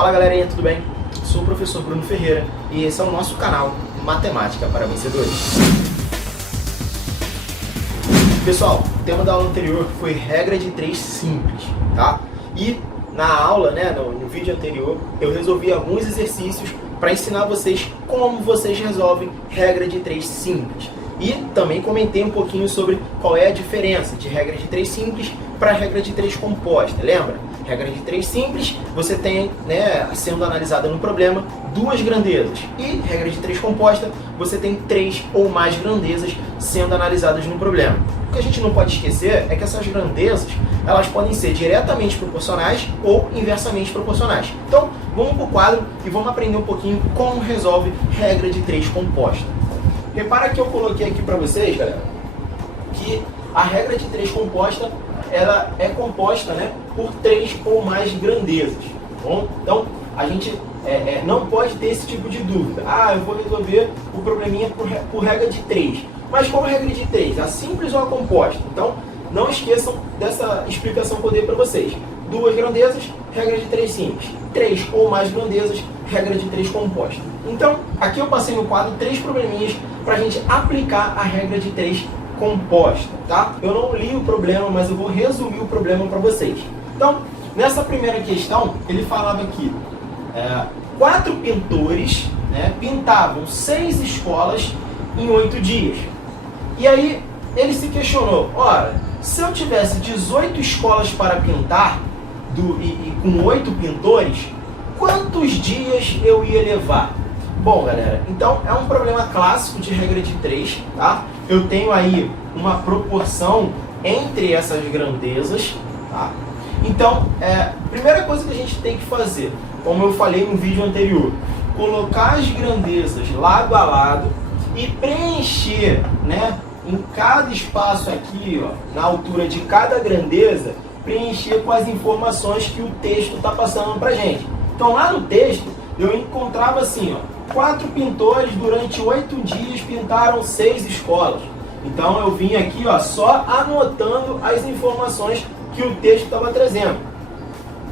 Fala galerinha, tudo bem? Sou o professor Bruno Ferreira e esse é o nosso canal Matemática para Vencedores. Pessoal, o tema da aula anterior foi regra de 3 simples, tá? E na aula, no vídeo anterior, eu resolvi alguns exercícios para ensinar vocês como vocês resolvem regra de 3 simples. E também comentei um pouquinho sobre qual é a diferença de regra de 3 simples para regra de 3 composta, lembra? Regra de 3 simples, você tem, sendo analisada no problema, 2 grandezas. E regra de 3 composta, você tem 3 ou mais grandezas sendo analisadas no problema. O que a gente não pode esquecer é que essas grandezas, elas podem ser diretamente proporcionais ou inversamente proporcionais. Então, vamos para o quadro e vamos aprender um pouquinho como resolve regra de 3 composta. Repara que eu coloquei aqui para vocês, galera, que a regra de 3 composta, ela é composta por 3 ou mais grandezas. Tá bom? Então, a gente não pode ter esse tipo de dúvida. Ah, eu vou resolver o probleminha por regra de 3. Mas qual regra de 3? A simples ou a composta? Então, não esqueçam dessa explicação que eu dei para vocês. 2 grandezas, regra de 3 simples. 3 ou mais grandezas, regra de 3 composta. Então, aqui eu passei no quadro 3 probleminhas para a gente aplicar a regra de 3 composta, tá? Eu não li o problema, mas eu vou resumir o problema para vocês. Então, nessa primeira questão, ele falava que 4 pintores pintavam 6 escolas em 8 dias. E aí, ele se questionou, ora, se eu tivesse 18 escolas para pintar e com 8 pintores, quantos dias eu ia levar? Bom, galera, então é um problema clássico de regra de 3, tá? Eu tenho aí uma proporção entre essas grandezas, tá? Então, primeira coisa que a gente tem que fazer, como eu falei no vídeo anterior, colocar as grandezas lado a lado e preencher, em cada espaço aqui, ó, na altura de cada grandeza, preencher com as informações que o texto está passando pra gente. Então, lá no texto, eu encontrava assim, ó, 4 pintores durante 8 dias pintaram 6 escolas. Então eu vim aqui, ó, só anotando as informações que o texto estava trazendo.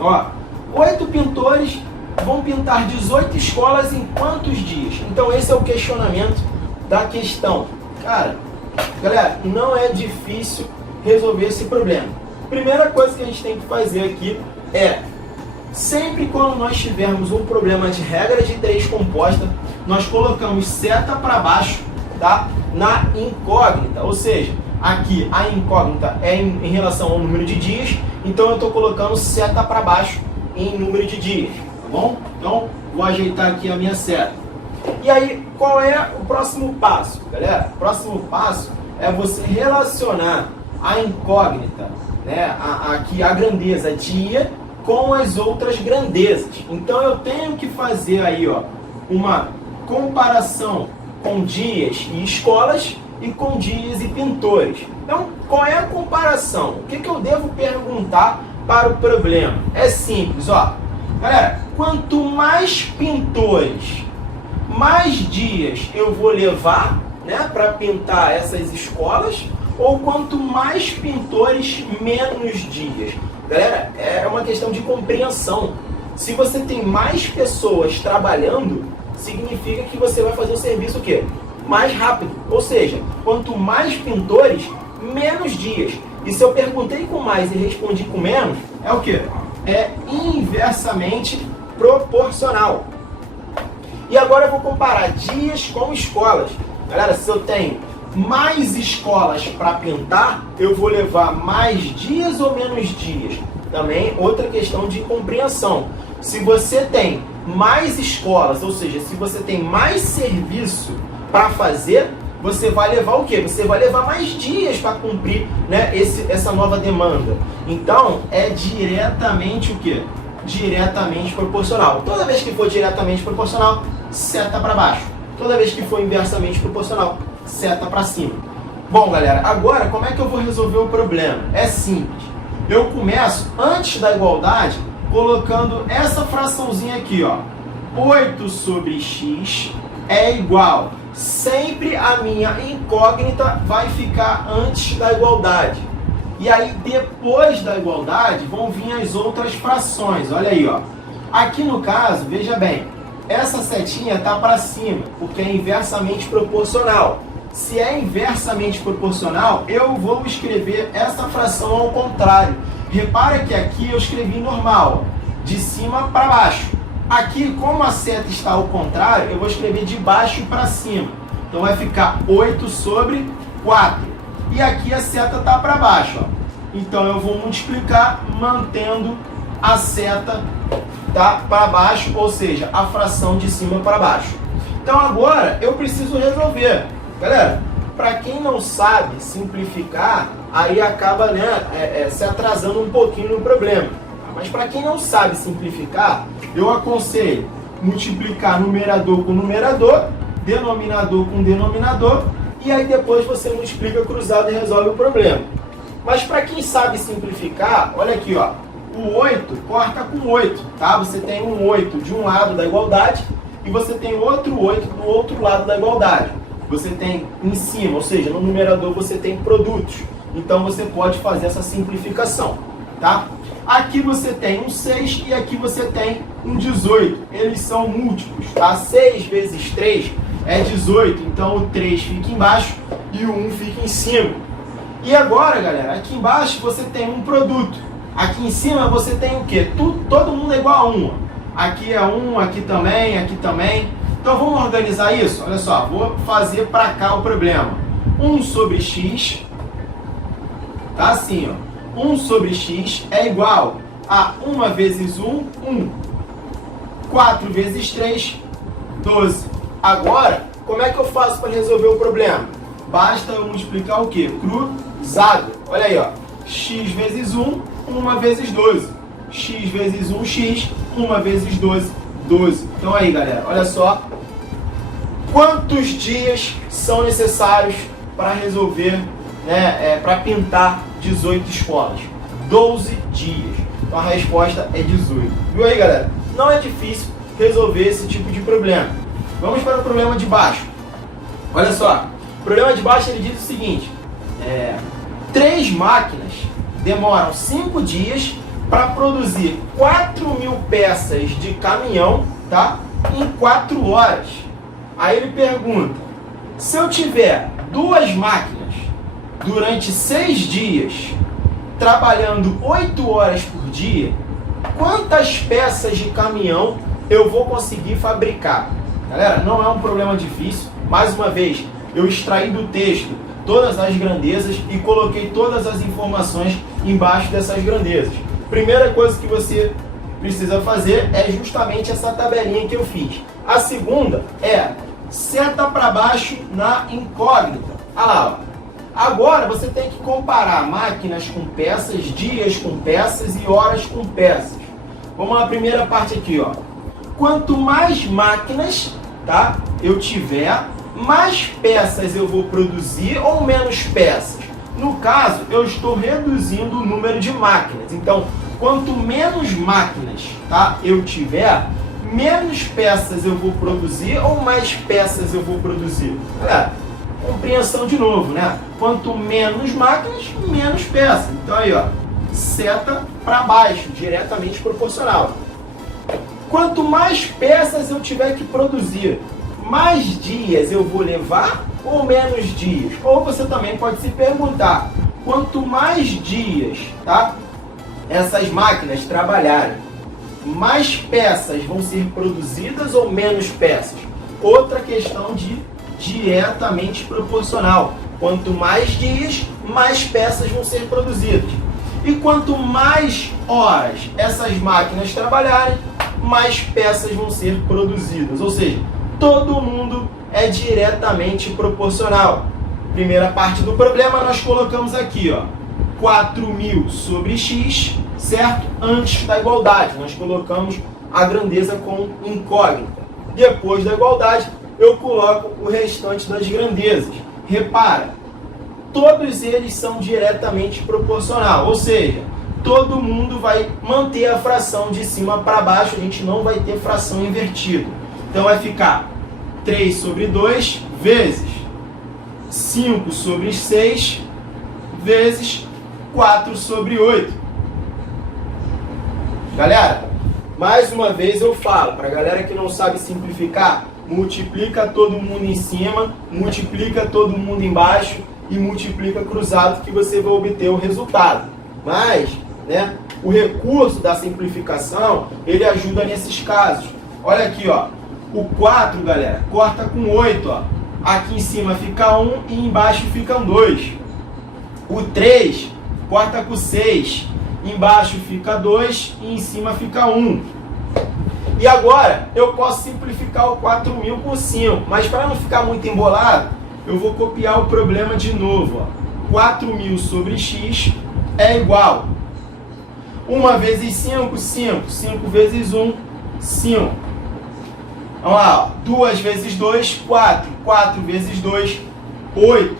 Ó, 8 pintores vão pintar 18 escolas em quantos dias? Então esse é o questionamento da questão. Galera, não é difícil resolver esse problema. Primeira coisa que a gente tem que fazer aqui é, sempre quando nós tivermos um problema de regra de 3 composta, nós colocamos seta para baixo, tá? Na incógnita, ou seja, aqui a incógnita é em relação ao número de dias, então eu estou colocando seta para baixo em número de dias, tá bom? Então, vou ajeitar aqui a minha seta. E aí, qual é o próximo passo, galera? O próximo passo é você relacionar a incógnita, aqui a grandeza dia, com as outras grandezas. Então eu tenho que fazer aí, ó, uma comparação com dias e escolas e com dias e pintores. Então, qual é a comparação? O que eu devo perguntar para o problema? É simples, ó. Galera, quanto mais pintores, mais dias eu vou levar, para pintar essas escolas, ou quanto mais pintores, menos dias? Galera, é uma questão de compreensão. Se você tem mais pessoas trabalhando, significa que você vai fazer o serviço o quê? Mais rápido. Ou seja, quanto mais pintores, menos dias. E se eu perguntei com mais e respondi com menos, é o quê? É inversamente proporcional. E agora eu vou comparar dias com escolas. Galera, se eu tenho mais escolas para pintar, eu vou levar mais dias ou menos dias? Também outra questão de compreensão. Se você tem mais escolas, ou seja, se você tem mais serviço para fazer, você vai levar o quê? Você vai levar mais dias para cumprir essa nova demanda. Então, é diretamente o quê? Diretamente proporcional. Toda vez que for diretamente proporcional, seta para baixo. Toda vez que for inversamente proporcional, seta para cima. Bom, galera, agora como é que eu vou resolver o problema? É simples. Eu começo, antes da igualdade, colocando essa fraçãozinha aqui, ó. 8 sobre x é igual. Sempre a minha incógnita vai ficar antes da igualdade. E aí, depois da igualdade, vão vir as outras frações. Olha aí, ó. Aqui no caso, veja bem, essa setinha está para cima, porque é inversamente proporcional. Se é inversamente proporcional, eu vou escrever essa fração ao contrário. Repara que aqui eu escrevi normal, de cima para baixo. Aqui, como a seta está ao contrário, eu vou escrever de baixo para cima. Então vai ficar 8 sobre 4. E aqui a seta está para baixo. Ó. Então eu vou multiplicar mantendo a seta tá para baixo, ou seja, a fração de cima para baixo. Então agora eu preciso resolver. Galera, para quem não sabe simplificar, aí acaba se atrasando um pouquinho no problema. Mas para quem não sabe simplificar, eu aconselho multiplicar numerador com numerador, denominador com denominador, e aí depois você multiplica cruzado e resolve o problema. Mas para quem sabe simplificar, olha aqui, ó, o 8 corta com 8, tá? Você tem um 8 de um lado da igualdade e você tem outro 8 do outro lado da igualdade. Você tem em cima, ou seja, no numerador você tem produtos. Então você pode fazer essa simplificação, tá? Aqui você tem um 6 e aqui você tem um 18. Eles são múltiplos, tá? 6 vezes 3 é 18, então o 3 fica embaixo e o 1 fica em cima. E agora, galera, aqui embaixo você tem um produto. Aqui em cima você tem o quê? Todo mundo é igual a 1. Aqui é 1, aqui também, aqui também. Então vamos organizar isso? Olha só, vou fazer para cá o problema. 1 sobre x, tá assim, ó. 1 sobre x é igual a 1 vezes 1, 1. 4 vezes 3, 12. Agora, como é que eu faço para resolver o problema? Basta eu multiplicar o quê? Cruzado. Olha aí, ó. X vezes 1, 1 vezes 12. X vezes 1, x. 1 vezes 12, 12. Então aí, galera, olha só. Quantos dias são necessários para resolver, para pintar 18 escolas? 12 dias. Então a resposta é 18. Viu aí, galera? Não é difícil resolver esse tipo de problema. Vamos para o problema de baixo. Olha só. O problema de baixo ele diz o seguinte. 3 máquinas demoram 5 dias para produzir 4.000 peças de caminhão, tá? Em 4 horas. Aí ele pergunta, se eu tiver 2 máquinas durante 6 dias, trabalhando 8 horas por dia, quantas peças de caminhão eu vou conseguir fabricar? Galera, não é um problema difícil. Mais uma vez, eu extraí do texto todas as grandezas e coloquei todas as informações embaixo dessas grandezas. Primeira coisa que você precisa fazer é justamente essa tabelinha que eu fiz. A segunda é seta para baixo na incógnita. Olha lá, ó. Agora você tem que comparar máquinas com peças, dias com peças e horas com peças. Vamos lá, primeira parte aqui, ó. Quanto mais máquinas, tá, eu tiver, mais peças eu vou produzir ou menos peças? No caso, eu estou reduzindo o número de máquinas. Então, quanto menos máquinas, tá, eu tiver, menos peças eu vou produzir ou mais peças eu vou produzir? Compreensão de novo, né? Quanto menos máquinas, menos peças. Então aí, ó, seta para baixo, diretamente proporcional. Quanto mais peças eu tiver que produzir, mais dias eu vou levar ou menos dias? Ou você também pode se perguntar, quanto mais dias, tá, essas máquinas trabalharem, mais peças vão ser produzidas ou menos peças? Outra questão diretamente proporcional. Quanto mais dias, mais peças vão ser produzidas. E quanto mais horas essas máquinas trabalharem, mais peças vão ser produzidas. Ou seja, todo mundo é diretamente proporcional. Primeira parte do problema nós colocamos aqui, ó, 4.000 sobre x, certo? Antes da igualdade, nós colocamos a grandeza com incógnita. Depois da igualdade, eu coloco o restante das grandezas. Repara, todos eles são diretamente proporcional, ou seja, todo mundo vai manter a fração de cima para baixo, a gente não vai ter fração invertida. Então vai ficar 3 sobre 2 vezes 5 sobre 6 vezes 4 sobre 8. Galera, mais uma vez eu falo, para a galera que não sabe simplificar, multiplica todo mundo em cima, multiplica todo mundo embaixo e multiplica cruzado que você vai obter o resultado. Mas, né, o recurso da simplificação, ele ajuda nesses casos. Olha aqui, ó, o 4, galera, corta com 8, ó. Aqui em cima fica 1 e embaixo ficam 2. O 3 corta com 6, embaixo fica 2 e em cima fica 1. E agora eu posso simplificar o 4.000 por 5, mas para não ficar muito embolado, eu vou copiar o problema de novo. 4.000 sobre x é igual 1 vezes 5, 5. 5 vezes 1, 5. Vamos lá, 2 vezes 2, 4. 4 vezes 2, 8.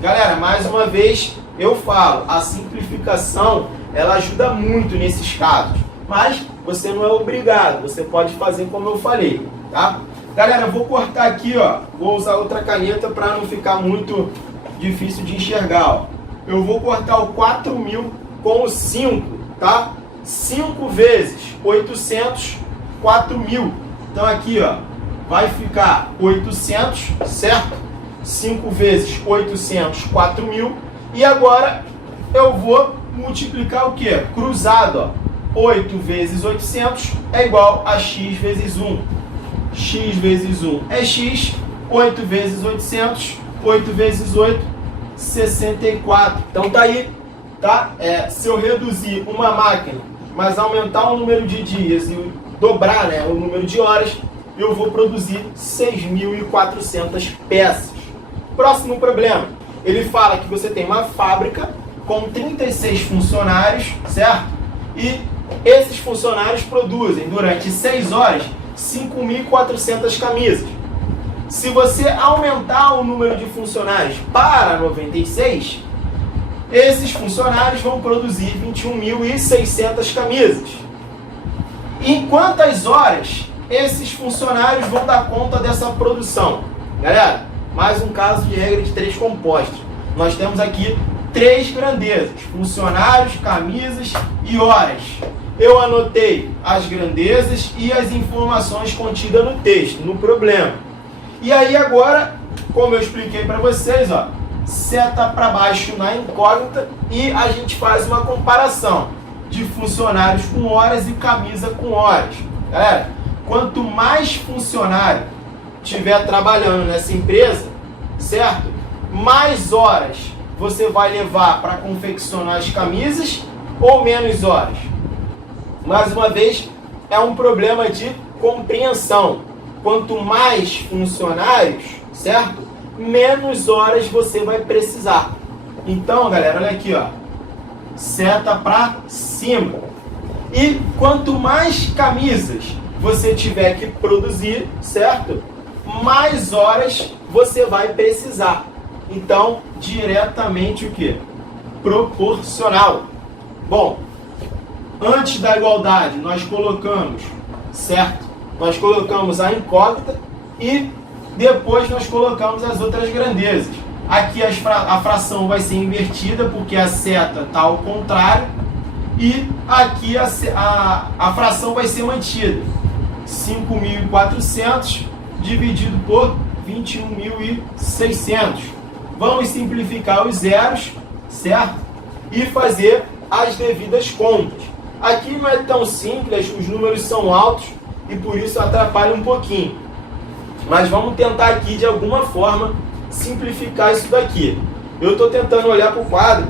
Galera, mais uma vez eu falo, a simplificação ela ajuda muito nesses casos. Mas você não é obrigado, você pode fazer como eu falei, tá? Galera, eu vou cortar aqui, ó. Vou usar outra caneta para não ficar muito difícil de enxergar, ó. Eu vou cortar o 4.000 com o 5, tá? 5 vezes 800, 4.000. Então aqui, ó, vai ficar 800, certo? 5 vezes 800, 4.000. E agora eu vou multiplicar o quê? Cruzado, ó. 8 vezes 800 é igual a x vezes 1. X vezes 1 é x. 8 vezes 800, 8 vezes 8, 64. Então tá aí, tá? Se eu reduzir uma máquina, mas aumentar o número de dias e dobrar, né, o número de horas, eu vou produzir 6.400 peças. Próximo problema. Ele fala que você tem uma fábrica com 36 funcionários, certo? E esses funcionários produzem durante 6 horas 5.400 camisas. Se você aumentar o número de funcionários para 96, esses funcionários vão produzir 21.600 camisas. Em quantas horas esses funcionários vão dar conta dessa produção? Galera, mais um caso de regra de 3 compostos. Nós temos aqui 3 grandezas: funcionários, camisas e horas. Eu anotei as grandezas e as informações contidas no texto, no problema. E aí agora, como eu expliquei para vocês, ó, seta para baixo na incógnita e a gente faz uma comparação de funcionários com horas e camisa com horas. Galera, quanto mais funcionário estiver trabalhando nessa empresa, certo? Mais horas você vai levar para confeccionar as camisas ou menos horas? Mais uma vez, é um problema de compreensão. Quanto mais funcionários, certo? Menos horas você vai precisar. Então, galera, olha aqui, ó. Seta para cima. E quanto mais camisas você tiver que produzir, certo? Mais horas você vai precisar. Então, diretamente o quê? Proporcional. Bom, antes da igualdade, nós colocamos, certo? Nós colocamos a incógnita e depois nós colocamos as outras grandezas. Aqui a fração vai ser invertida porque a seta está ao contrário e aqui a fração vai ser mantida. 5.400 dividido por 21.600. Vamos simplificar os zeros, certo? E fazer as devidas contas. Aqui não é tão simples, os números são altos e por isso atrapalha um pouquinho. Mas vamos tentar aqui de alguma forma simplificar isso daqui. Eu estou tentando olhar para o quadro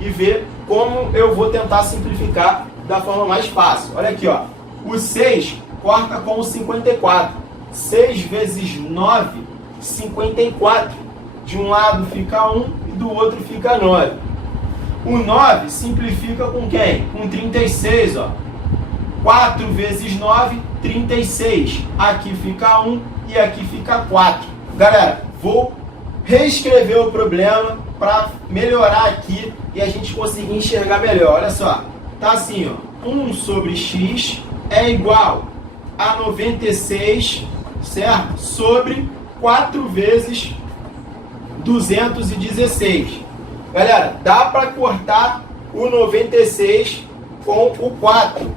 e ver como eu vou tentar simplificar da forma mais fácil. Olha aqui, ó. O 6 corta com o 54. 6 vezes 9, 54. De um lado fica 1 e do outro fica 9. O 9 simplifica com quem? Com 36, ó. 4 vezes 9, 36. Aqui fica 1 e aqui fica 4. Galera, vou reescrever o problema para melhorar aqui e a gente conseguir enxergar melhor. Olha só, tá assim, ó. 1 sobre x é igual a 96, certo? Sobre 4 vezes 216. Galera, dá para cortar o 96 com o 4.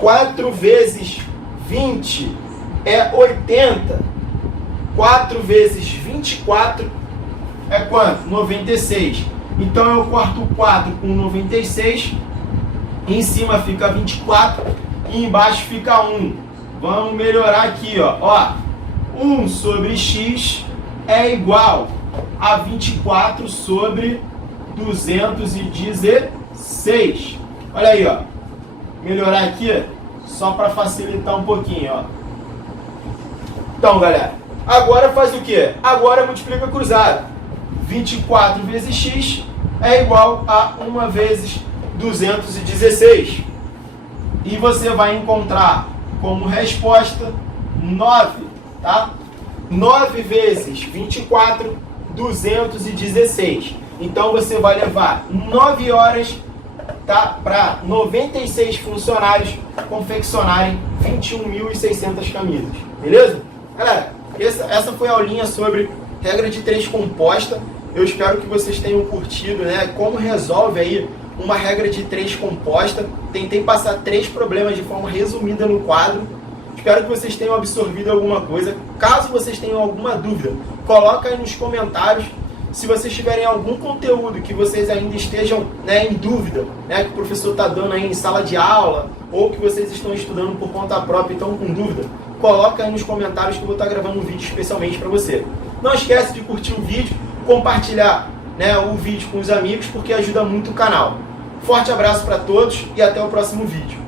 4 vezes 20 é 80. 4 vezes 24 é quanto? 96. Então eu corto 4 com 96. Em cima fica 24 e embaixo fica 1. Vamos melhorar aqui, ó. 1 sobre x é igual a 24 sobre 216. Olha aí, ó. Melhorar aqui só para facilitar um pouquinho, ó. Então, galera, agora faz o quê? Agora multiplica cruzado. 24 vezes x é igual a 1 vezes 216. E você vai encontrar como resposta 9, tá? 9 vezes 24, 216. Então você vai levar 9 horas, tá, para 96 funcionários confeccionarem 21.600 camisas. Beleza? Galera, essa foi a aulinha sobre regra de 3 composta. Eu espero que vocês tenham curtido, né? Como resolve aí uma regra de 3 composta. Tentei passar 3 problemas de forma resumida no quadro. Espero que vocês tenham absorvido alguma coisa. Caso vocês tenham alguma dúvida, coloca aí nos comentários. Se vocês tiverem algum conteúdo que vocês ainda estejam, né, em dúvida, né, que o professor está dando aí em sala de aula, ou que vocês estão estudando por conta própria e estão com dúvida, coloca aí nos comentários que eu vou estar gravando um vídeo especialmente para você. Não esquece de curtir o vídeo, compartilhar, né, o vídeo com os amigos, porque ajuda muito o canal. Forte abraço para todos e até o próximo vídeo.